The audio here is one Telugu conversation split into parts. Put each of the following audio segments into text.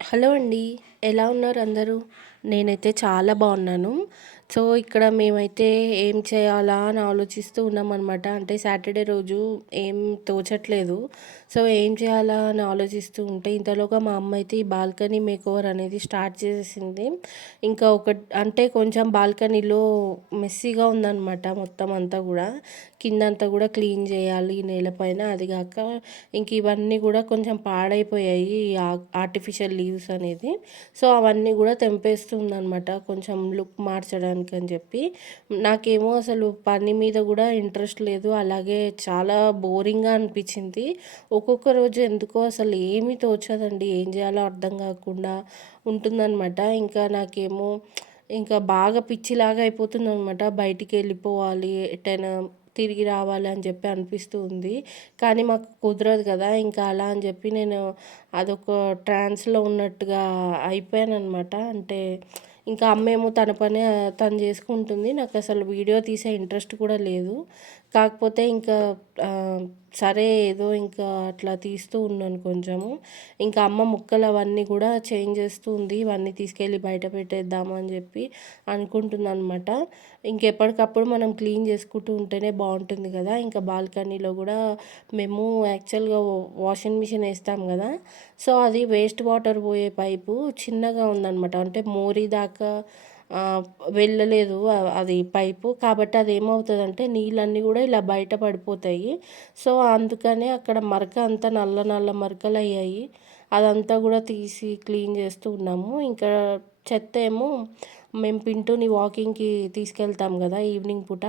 హలో అండి. ఎలా ఉన్నారు అందరూ? నేనైతే చాలా బాగున్నాను. సో ఇక్కడ మేమైతే ఏం చేయాలా అని ఆలోచిస్తూ ఉన్నామన్నమాట. అంటే సాటర్డే రోజు ఏం తోచట్లేదు. సో ఏం చేయాలా అని ఆలోచిస్తూ ఉంటే ఇంతలోగా మా అమ్మ అయితే ఈ బాల్కనీ మేకోవర్ అనేది స్టార్ట్ చేసేసింది. ఇంకా ఒక అంటే కొంచెం బాల్కనీలో మెస్సీగా ఉందన్నమాట మొత్తం అంతా కూడా. కిందంతా కూడా క్లీన్ చేయాలి నేలపైన అది కాక ఇంక ఇవన్నీ కూడా కొంచెం పాడైపోయాయి ఆర్టిఫిషియల్ లీవ్స్ అనేది. సో అవన్నీ కూడా తెంపేస్తుంది అనమాట కొంచెం లుక్ మార్చడానికి అని చెప్పి. నాకేమో అసలు పని మీద కూడా ఇంట్రెస్ట్ లేదు. అలాగే చాలా బోరింగ్గా అనిపించింది. ఒక్కొక్క రోజు ఎందుకో అసలు ఏమీ తోచదండి. ఏం చేయాలో అర్థం కాకుండా ఉంటుందన్నమాట. ఇంకా నాకేమో ఇంకా బాగా పిచ్చిలాగా అయిపోతుంది అనమాట బయటికి వెళ్ళిపోవాలి. ఎటైనా తిరిగి రావాలి అని చెప్పి అనిపిస్తూ ఉంది. కానీ మాకు కుదరదు కదా ఇంకా అలా అని చెప్పి నేను అదొక ట్రాన్స్లో ఉన్నట్టుగా అయిపోయాను అనమాట అంటే ఇంకా అమ్మేమో తన పనే తను చేసుకుంటుంది. నాకు అసలు వీడియో తీసే ఇంట్రెస్ట్ కూడా లేదు. కాకపోతే ఇంకా సరే ఏదో ఇంకా అట్లా తీస్తూ ఉన్నాను కొంచెము. ఇంకా అమ్మ ముక్కలు అవన్నీ కూడా చేంజ్ చేస్తూ ఉంది. ఇవన్నీ తీసుకెళ్ళి బయట పెట్టేద్దాము అని చెప్పి అనుకుంటున్నాను అనమాట ఇంకెప్పటికప్పుడు మనం క్లీన్ చేసుకుంటూ ఉంటేనే బాగుంటుంది కదా. ఇంకా బాల్కనీలో కూడా మేము యాక్చువల్గా వాషింగ్ మిషన్ వేస్తాం కదా. సో అది వేస్ట్ వాటర్ పోయే పైపు చిన్నగా ఉందన్నమాట. అంటే మోరీ దాకా వెళ్ళలేదు. అది పైపు. కాబట్టి అది ఏమవుతుందంటే నీళ్ళన్నీ కూడా ఇలా బయట పడిపోతాయి. సో అందుకనే అక్కడ మరక అంతా నల్ల నల్ల మరకలు అయ్యాయి అదంతా కూడా తీసి క్లీన్ చేస్తూ ఉన్నాము. ఇంకా చెత్త ఏమో మేము పింటూని వాకింగ్కి తీసుకెళ్తాం కదా ఈవినింగ్ పూట.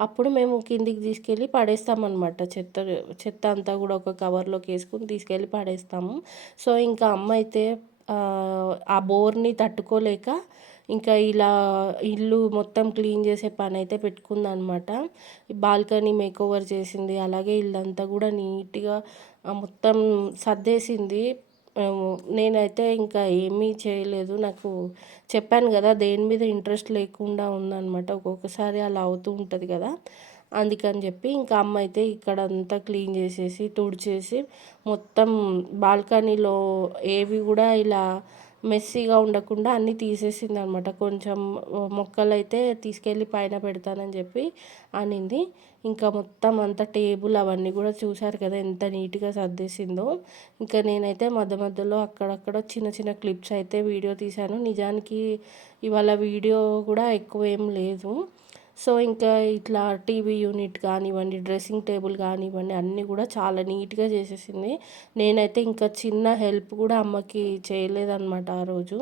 అప్పుడు మేము కిందికి తీసుకెళ్ళి పడేస్తామన్నమాట. చెత్త చెత్త అంతా కూడా ఒక కవర్లోకి వేసుకుని తీసుకెళ్ళి పడేస్తాము. సో ఇంకా అమ్మ అయితే ఆ బోర్ని తట్టుకోలేక ఇంకా ఇలా ఇల్లు మొత్తం క్లీన్ చేసే పని అయితే పెట్టుకుందనమాట. బాల్కనీ మేకోవర్ చేసింది అలాగే ఇల్లంతా కూడా నీట్గా మొత్తం సర్దేసింది. నేనైతే ఇంకా ఏమీ చేయలేదు. నాకు చెప్పాను కదా దేని మీద ఇంట్రెస్ట్ లేకుండా ఉందన్నమాట ఒక్కొక్కసారి అలా అవుతూ ఉంటుంది కదా అందుకని చెప్పి ఇంకా అమ్మ అయితే ఇక్కడ అంతా క్లీన్ చేసేసి తుడిచేసి మొత్తం బాల్కనీలో ఏవి కూడా ఇలా మెస్సీగా ఉండకుండా అన్నీ తీసేసింది అనమాట కొంచెం మొక్కలు అయితే తీసుకెళ్ళి పైన పెడతానని చెప్పి అనింది. ఇంకా మొత్తం అంతా టేబుల్ అవన్నీ కూడా చూశారు కదా ఎంత నీట్గా సర్దేసిందో. ఇంకా నేనైతే మధ్య మధ్యలో అక్కడక్కడ చిన్న చిన్న క్లిప్స్ అయితే వీడియో తీశాను. నిజానికి ఇవాళ వీడియో కూడా ఎక్కువ ఏం లేదు. సో ఇంకా ఇట్లా టీవీ యూనిట్ కానివ్వండి డ్రెస్సింగ్ టేబుల్ కానివ్వండి అన్నీ కూడా చాలా నీట్గా చేసేసింది. నేనైతే ఇంకా చిన్న హెల్ప్ కూడా అమ్మకి చేయలేదన్నమాట ఆ రోజు.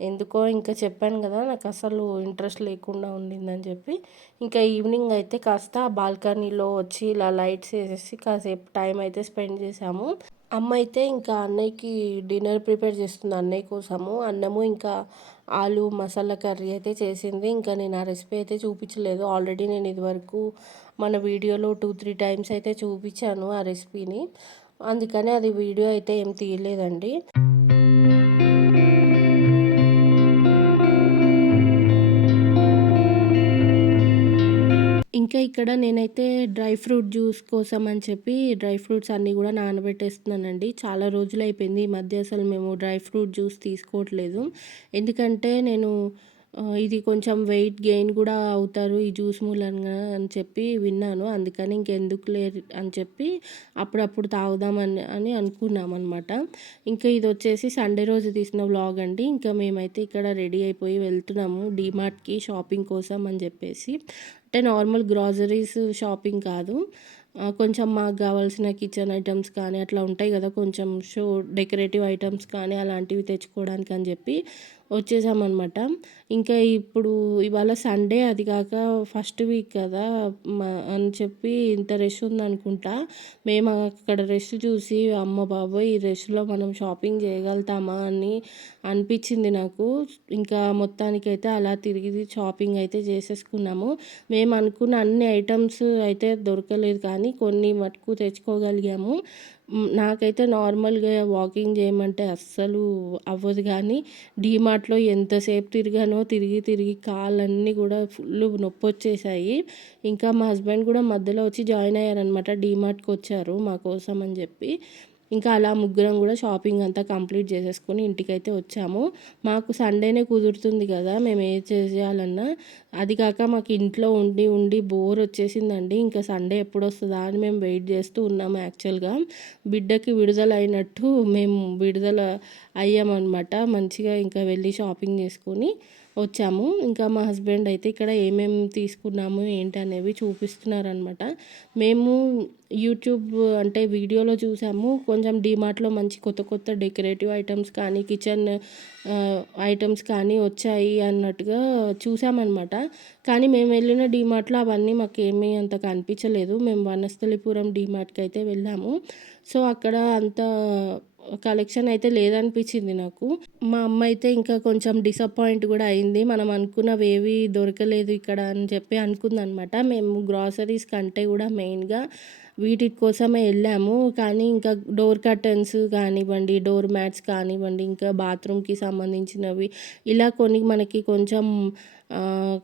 ఎందుకో ఇంకా చెప్పాను కదా నాకు అసలు ఇంట్రెస్ట్ లేకుండా ఉండిందని చెప్పి. ఇంకా ఈవినింగ్ అయితే కాస్త బాల్కనీలో వచ్చి ఇలా లైట్స్ వేసేసి కాసేపు టైం అయితే స్పెండ్ చేసాము అమ్మ అయితే ఇంకా అన్నయ్యకి డిన్నర్ ప్రిపేర్ చేస్తుంది. అన్నయ్య కోసము అన్నము ఇంకా ఆలు మసాలా కర్రీ అయితే చేసింది. ఇంకా నేను ఆ రెసిపీ అయితే చూపించలేదు. ఆల్రెడీ నేను ఇదివరకు మన వీడియోలో టూ త్రీ టైమ్స్ అయితే చూపించాను ఆ రెసిపీని అందుకని అది వీడియో అయితే ఏం తీయలేదండి. ఇక్కడ నేనైతే డ్రై ఫ్రూట్ జ్యూస్ కోసం అని చెప్పి డ్రై ఫ్రూట్స్ అన్నీ కూడా నానబెట్టేస్తున్నానండి. చాలా రోజులు అయిపోయింది ఈ మధ్య అసలు మేము డ్రై ఫ్రూట్ జ్యూస్ తీసుకోవట్లేదు. ఎందుకంటే నేను ఇది కొంచెం వెయిట్ గెయిన్ కూడా అవుతారు ఈ జ్యూస్ మూలంగా అని చెప్పి విన్నాను. అందుకని ఇంకెందుకు లేరు అని చెప్పి అప్పుడప్పుడు తాగుదామని అని అనుకున్నాం అనమాట ఇంకా ఇది వచ్చేసి సండే రోజు తీసిన వ్లాగ్ అండి. ఇంకా మేమైతే ఇక్కడ రెడీ అయిపోయి వెళ్తున్నాము డీమార్ట్కి షాపింగ్ కోసం అని చెప్పేసి. అంటే నార్మల్ గ్రాసరీస్ షాపింగ్ కాదు. కొంచెం మాకు కావాల్సిన కిచెన్ ఐటమ్స్ కానీ అట్లా ఉంటాయి కదా కొంచెం షో డెకరేటివ్ ఐటమ్స్ కానీ అలాంటివి తెచ్చుకోవడానికి అని చెప్పి వచ్చేసామన్నమాట. ఇంకా ఇప్పుడు ఇవాళ సండే అది కాక ఫస్ట్ వీక్ కదా అని చెప్పి ఇంత రష్ ఉందనుకుంటా. మేము అక్కడ రష్ చూసి అమ్మ బాబోయ్ ఈ రష్లో మనం షాపింగ్ చేయగలుగుతామా? అని అనిపించింది నాకు. ఇంకా మొత్తానికైతే అలా తిరిగి షాపింగ్ అయితే చేసేసుకున్నాము. మేము అనుకున్న అన్ని ఐటమ్స్ అయితే దొరకలేదు కానీ కొన్ని మటుకు తెచ్చుకోగలిగాము. నాకైతే నార్మల్గా వాకింగ్ చేయమంటే అస్సలు అవ్వదు కానీ డీమార్ట్లో ఎంతసేపు తిరిగానో తిరిగి తిరిగి కాళ్ళన్నీ కూడా ఫుల్ నొప్పి వచ్చేసాయి. ఇంకా మా హస్బెండ్ కూడా మధ్యలో వచ్చి జాయిన్ అయ్యారనమాట డీమార్ట్కి వచ్చారు మా కోసం అని చెప్పి. ఇంకా అలా ముగ్గురం కూడా షాపింగ్ అంతా కంప్లీట్ చేసేసుకొని ఇంటికైతే వచ్చాము. మాకు సండేనే కుదురుతుంది కదా మేము ఏ చేయాలన్నా. అది కాక మాకు ఇంట్లో ఉండి ఉండి బోర్ వచ్చేసిందండి. ఇంకా సండే ఎప్పుడు వస్తుందా అని మేము వెయిట్ చేస్తూ ఉన్నాము యాక్చువల్గా. బిడ్డకి విడుదల అయినట్టు మేము విడుదల అయ్యామన్నమాట. మంచిగా ఇంకా వెళ్ళి షాపింగ్ చేసుకొని వచ్చాము. ఇంకా మా హస్బెండ్ అయితే ఇక్కడ ఏమేమి తీసుకున్నాము ఏంటి అనేవి చూపిస్తున్నారనమాట మేము యూట్యూబ్ అంటే వీడియోలో చూసాము. కొంచెం డీమార్ట్లో మంచి కొత్త కొత్త డెకరేటివ్ ఐటమ్స్ కానీ కిచెన్ ఐటమ్స్ కానీ వచ్చాయి అన్నట్టుగా చూసామన్నమాట. కానీ మేము వెళ్ళిన డీమార్ట్లో అవన్నీ మాకు ఏమీ అంత కనిపించలేదు. మేము వనస్థలిపురం డీమార్ట్కి అయితే వెళ్ళాము. సో అక్కడ అంత కలెక్షన్ అయితే లేదనిపించింది నాకు. మా అమ్మ అయితే ఇంకా కొంచెం డిసప్పాయింట్ కూడా అయింది. మనం అనుకున్నవి ఏవి దొరకలేదు ఇక్కడ అని చెప్పి అనుకుందనమాట. మేము గ్రాసరీస్ కంటే కూడా మెయిన్గా వీటి కోసమే వెళ్ళాము. కానీ ఇంకా డోర్ కర్టన్స్ కానివ్వండి డోర్ మ్యాట్స్ కానివ్వండి ఇంకా బాత్రూమ్కి సంబంధించినవి ఇలా కొన్ని మనకి కొంచెం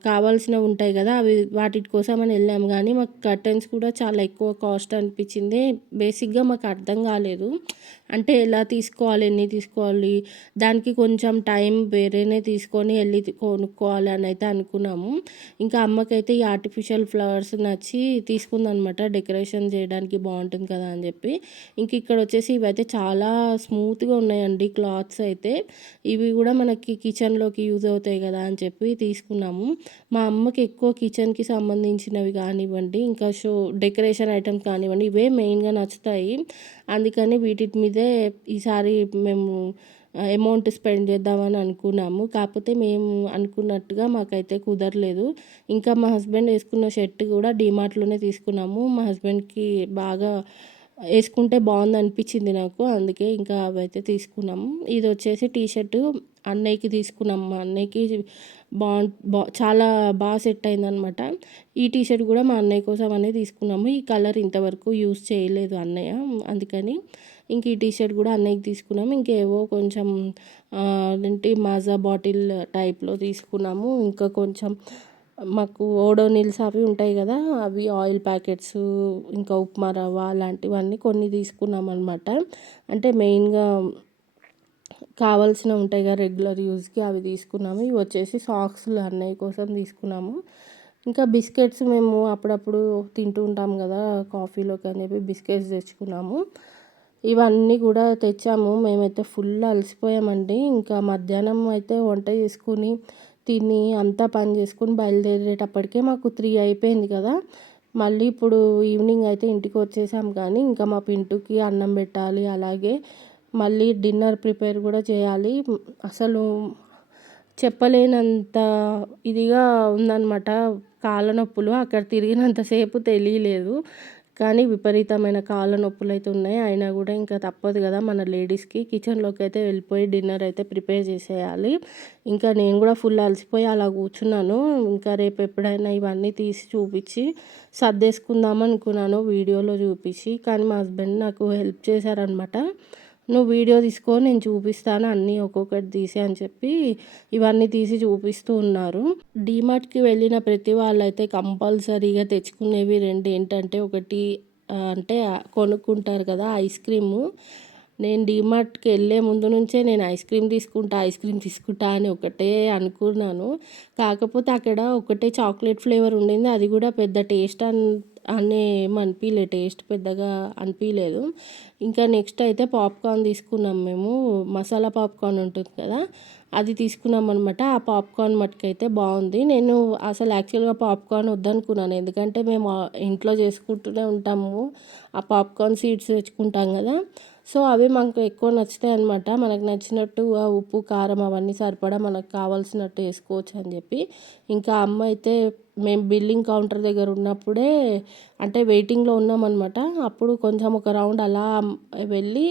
కావాల్సినవి ఉంటాయి కదా అవి వాటి కోసం అని వెళ్ళాము కానీ మాకు కర్టన్స్ కూడా చాలా ఎక్కువ కాస్ట్ అనిపించింది. బేసిక్గా మాకు అర్థం కాలేదు. అంటే ఎలా తీసుకోవాలి ఎన్ని తీసుకోవాలి దానికి కొంచెం టైం వేరేనే తీసుకొని వెళ్ళి కొనుక్కోవాలి అని అయితే అనుకున్నాము. ఇంకా అమ్మకైతే ఈ ఆర్టిఫిషియల్ ఫ్లవర్స్ నచ్చి తీసుకుందనమాట డెకరేషన్ చేయడానికి బాగుంటుంది కదా అని చెప్పి. ఇంక ఇక్కడ వచ్చేసి ఇవైతే చాలా స్మూత్గా ఉన్నాయండి క్లాత్స్ అయితే. ఇవి కూడా మనకి కిచెన్లోకి యూజ్ అవుతాయి కదా అని చెప్పి తీసుకున్నాము. మా అమ్మకి ఎక్కువ కిచెన్కి సంబంధించినవి కానివ్వండి ఇంకా షో డెకరేషన్ ఐటమ్స్ కానివ్వండి ఇవే మెయిన్గా నచ్చుతాయి. అందుకని వీటి మీదే ఈసారి మేము అమౌంట్ స్పెండ్ చేద్దామని అనుకున్నాము. కాకపోతే మేము అనుకున్నట్టుగా మాకైతే కుదరలేదు. ఇంకా మా హస్బెండ్ వేసుకున్న షర్ట్ కూడా డీమార్ట్లోనే తీసుకున్నాము. మా హస్బెండ్కి బాగా వేసుకుంటే బాగుంది అనిపించింది నాకు. అందుకే ఇంకా అవైతే తీసుకున్నాము. ఇది వచ్చేసి టీ షర్టు అన్నయ్యకి తీసుకున్నాం మా అన్నయ్యకి బాగు బా చాలా బాగా సెట్ అయిందనమాట ఈ టీ షర్ట్ కూడా మా అన్నయ్య కోసం అనే తీసుకున్నాము. ఈ కలర్ ఇంతవరకు యూస్ చేయలేదు అన్నయ్య. అందుకని ఇంక ఈ టీ షర్ట్ కూడా అన్నయ్యకి తీసుకున్నాము. ఇంకేవో కొంచెం ఏంటి మాజా బాటిల్ టైప్లో తీసుకున్నాము. ఇంకా కొంచెం మాకు ఓడోనిల్స్ అవి ఉంటాయి కదా అవి ఆయిల్ ప్యాకెట్స్ ఇంకా ఉప్మా రవ్వ అలాంటివన్నీ కొన్ని తీసుకున్నాం అనమాట అంటే మెయిన్గా కావాల్సిన ఉంటాయి కదా రెగ్యులర్ యూస్కి అవి తీసుకున్నాము. ఇవి వచ్చేసి సాక్స్లు అన్నయ్య కోసం తీసుకున్నాము. ఇంకా బిస్కెట్స్ మేము అప్పుడప్పుడు తింటూ ఉంటాం కదా కాఫీలోకి అని చెప్పి బిస్కెట్స్ తెచ్చుకున్నాము. ఇవన్నీ కూడా తెచ్చాము. మేమైతే ఫుల్ అలసిపోయామండి. ఇంకా మధ్యాహ్నం అయితే వంట చేసుకుని తిని అంతా పని చేసుకుని బయలుదేరేటప్పటికే మాకు త్రీ అయిపోయింది కదా. మళ్ళీ ఇప్పుడు ఈవినింగ్ అయితే ఇంటికి వచ్చేసాం కానీ ఇంకా మా పింటుకి అన్నం పెట్టాలి అలాగే మళ్ళీ డిన్నర్ ప్రిపేర్ కూడా చేయాలి. అసలు చెప్పలేనంత ఇదిగా ఉందన్నమాట. కాళ్ళ నొప్పులు అక్కడ తిరిగినంతసేపు తెలియలేదు. కానీ విపరీతమైన కాళ్ళ నొప్పులు అయితే ఉన్నాయి. అయినా కూడా ఇంకా తప్పదు కదా మన లేడీస్కి. కిచెన్లోకి అయితే వెళ్ళిపోయి డిన్నర్ అయితే ప్రిపేర్ చేసేయాలి. ఇంకా నేను కూడా ఫుల్ అలసిపోయి అలా కూర్చున్నాను. ఇంకా రేపు ఎప్పుడైనా ఇవన్నీ తీసి చూపించి సర్దేసుకుందాం అనుకున్నాను. వీడియోలో చూపించి. కానీ మా హస్బెండ్ నాకు హెల్ప్ చేశారనమాట నువ్వు వీడియో తీసుకో నేను చూపిస్తాను అన్నీ ఒక్కొక్కటి తీసి అని చెప్పి ఇవన్నీ తీసి చూపిస్తూ ఉన్నారు. డీమార్ట్కి వెళ్ళిన ప్రతి వాళ్ళైతే కంపల్సరీగా తెచ్చుకునేవి రెండు ఏంటంటే ఒకటి అంటే కొనుక్కుంటారు కదా ఐస్ క్రీము. నేను డీమార్ట్కి వెళ్ళే ముందు నుంచే నేను ఐస్ క్రీమ్ తీసుకుంటా ఐస్ క్రీమ్ తీసుకుంటా అని ఒకటే అనుకున్నాను. కాకపోతే అక్కడ ఒకటే చాక్లెట్ ఫ్లేవర్ ఉండింది అది కూడా పెద్ద టేస్ట్ అని అనే అనిపించలే టేస్ట్ పెద్దగా అనిపించలేదు ఇంకా నెక్స్ట్ అయితే పాప్కార్న్ తీసుకున్నాం మేము. మసాలా పాప్కార్న్ ఉంటుంది కదా అది తీసుకున్నాం అనమాట ఆ పాప్కార్న్ మటుకైతే బాగుంది. నేను అసలు యాక్చువల్గా పాప్కార్న్ వద్దనుకున్నాను. ఎందుకంటే మేము ఇంట్లో చేసుకుంటూనే ఉంటాము. ఆ పాప్కార్న్ సీడ్స్ తెచ్చుకుంటాం కదా. సో అవి మనకు ఎక్కువ నచ్చుతాయి అనమాట మనకు నచ్చినట్టు ఉప్పు కారం అవన్నీ సరిపడా మనకు కావాల్సినట్టు వేసుకోవచ్చు అని చెప్పి. ఇంకా అమ్మ అయితే మేము బిల్లింగ్ కౌంటర్ దగ్గర ఉన్నప్పుడే అంటే వెయిటింగ్లో ఉన్నామన్నమాట. అప్పుడు కొంచెం ఒక రౌండ్ అలా వెళ్ళి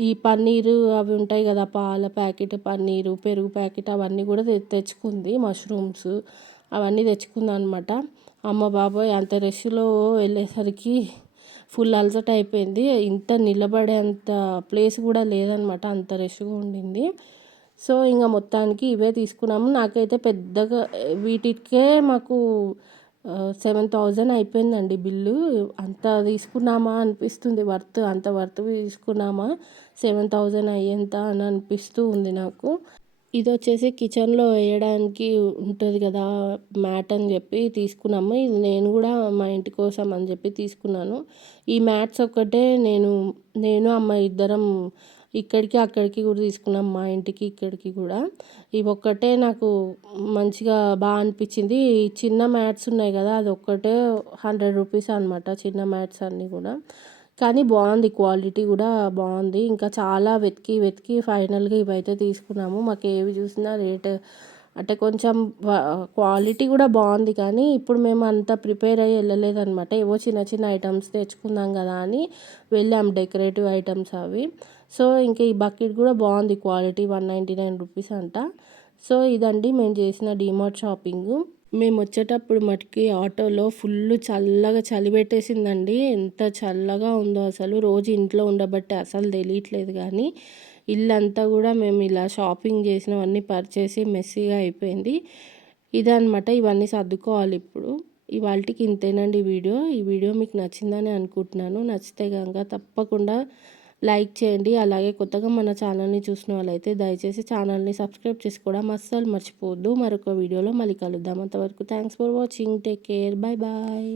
ఈ పన్నీరు అవి ఉంటాయి కదా పాల ప్యాకెట్ పన్నీరు పెరుగు ప్యాకెట్ అవన్నీ కూడా తెచ్చుకుంది మష్రూమ్స్ అవన్నీ తెచ్చుకుంది అనమాట అమ్మ బాబోయ్ అంత రష్లో వెళ్ళేసరికి ఫుల్ అలసట అయిపోయింది. ఇంత నిలబడేంత ప్లేస్ కూడా లేదనమాట అంత రష్గా ఉండింది. సో ఇంకా మొత్తానికి ఇవే తీసుకున్నాము. నాకైతే పెద్దగా వీటికే మాకు సెవెన్ థౌజండ్ అయిపోయిందండి బిల్లు. అంత తీసుకున్నామా అనిపిస్తుంది. వర్త్ అంత వర్త్ తీసుకున్నామా? సెవెన్ థౌజండ్ అయ్యేంత అని అనిపిస్తూ ఉంది నాకు. ఇది వచ్చేసి కిచెన్లో వేయడానికి ఉంటుంది కదా మ్యాట్ అని చెప్పి తీసుకున్నాము. ఇది నేను కూడా మా ఇంటి కోసం అని చెప్పి తీసుకున్నాను. ఈ మ్యాట్స్ ఒక్కటే నేను నేను అమ్మ ఇద్దరం ఇక్కడికి అక్కడికి కూడా తీసుకున్నాం మా ఇంటికి ఇక్కడికి కూడా. ఇవి ఒక్కటే నాకు మంచిగా బాగా అనిపించింది. చిన్న మ్యాట్స్ ఉన్నాయి కదా అది ఒక్కటే హండ్రెడ్ రూపీస్ అనమాట చిన్న మ్యాట్స్ అన్నీ కూడా. కానీ బాగుంది క్వాలిటీ కూడా బాగుంది. ఇంకా చాలా వెతికి వెతికి ఫైనల్గా ఇవైతే తీసుకున్నాము. మాకు ఏవి చూసినా రేట్ అంటే కొంచెం క్వాలిటీ కూడా బాగుంది. కానీ ఇప్పుడు మేము అంత ప్రిపేర్ అయ్యి వెళ్ళలేదన్నమాట ఏవో చిన్న చిన్న ఐటమ్స్ తెచ్చుకుందాం కదా అని వెళ్ళాం. డెకరేటివ్ ఐటమ్స్ అవి. సో ఇంకా ఈ బకెట్ కూడా బాగుంది quality one ninety nine rupees అంట. సో ఇదండి మేము చేసిన డిమార్ట్ షాపింగ్. మేము వచ్చేటప్పుడు మటుకి ఆటోలో ఫుల్ చల్లగా చలి పెట్టేసిందండి. ఎంత చల్లగా ఉందో అసలు. రోజు ఇంట్లో ఉండబట్టి అసలు తెలియట్లేదు కానీ ఇల్లంతా కూడా మేము ఇలా షాపింగ్ చేసినవన్నీ పర్చేసి మెస్సీగా అయిపోయింది. ఇదనమాట ఇవన్నీ సర్దుకోవాలి ఇప్పుడు. ఇవాళకి ఇంతేనండి వీడియో. ఈ వీడియో మీకు నచ్చిందని అనుకుంటున్నాను. నచ్చితే కనుక తప్పకుండా లైక్ చేయండి. అలాగే కొత్తగా మన ఛానల్ని చూసిన వాళ్ళైతే దయచేసి ఛానల్ని సబ్స్క్రైబ్ చేసి కూడా మస్సలు మర్చిపోవద్దు. మరొక వీడియోలో మళ్ళీ కలుద్దాం. అంతవరకు thanks for watching. Take care. Bye bye.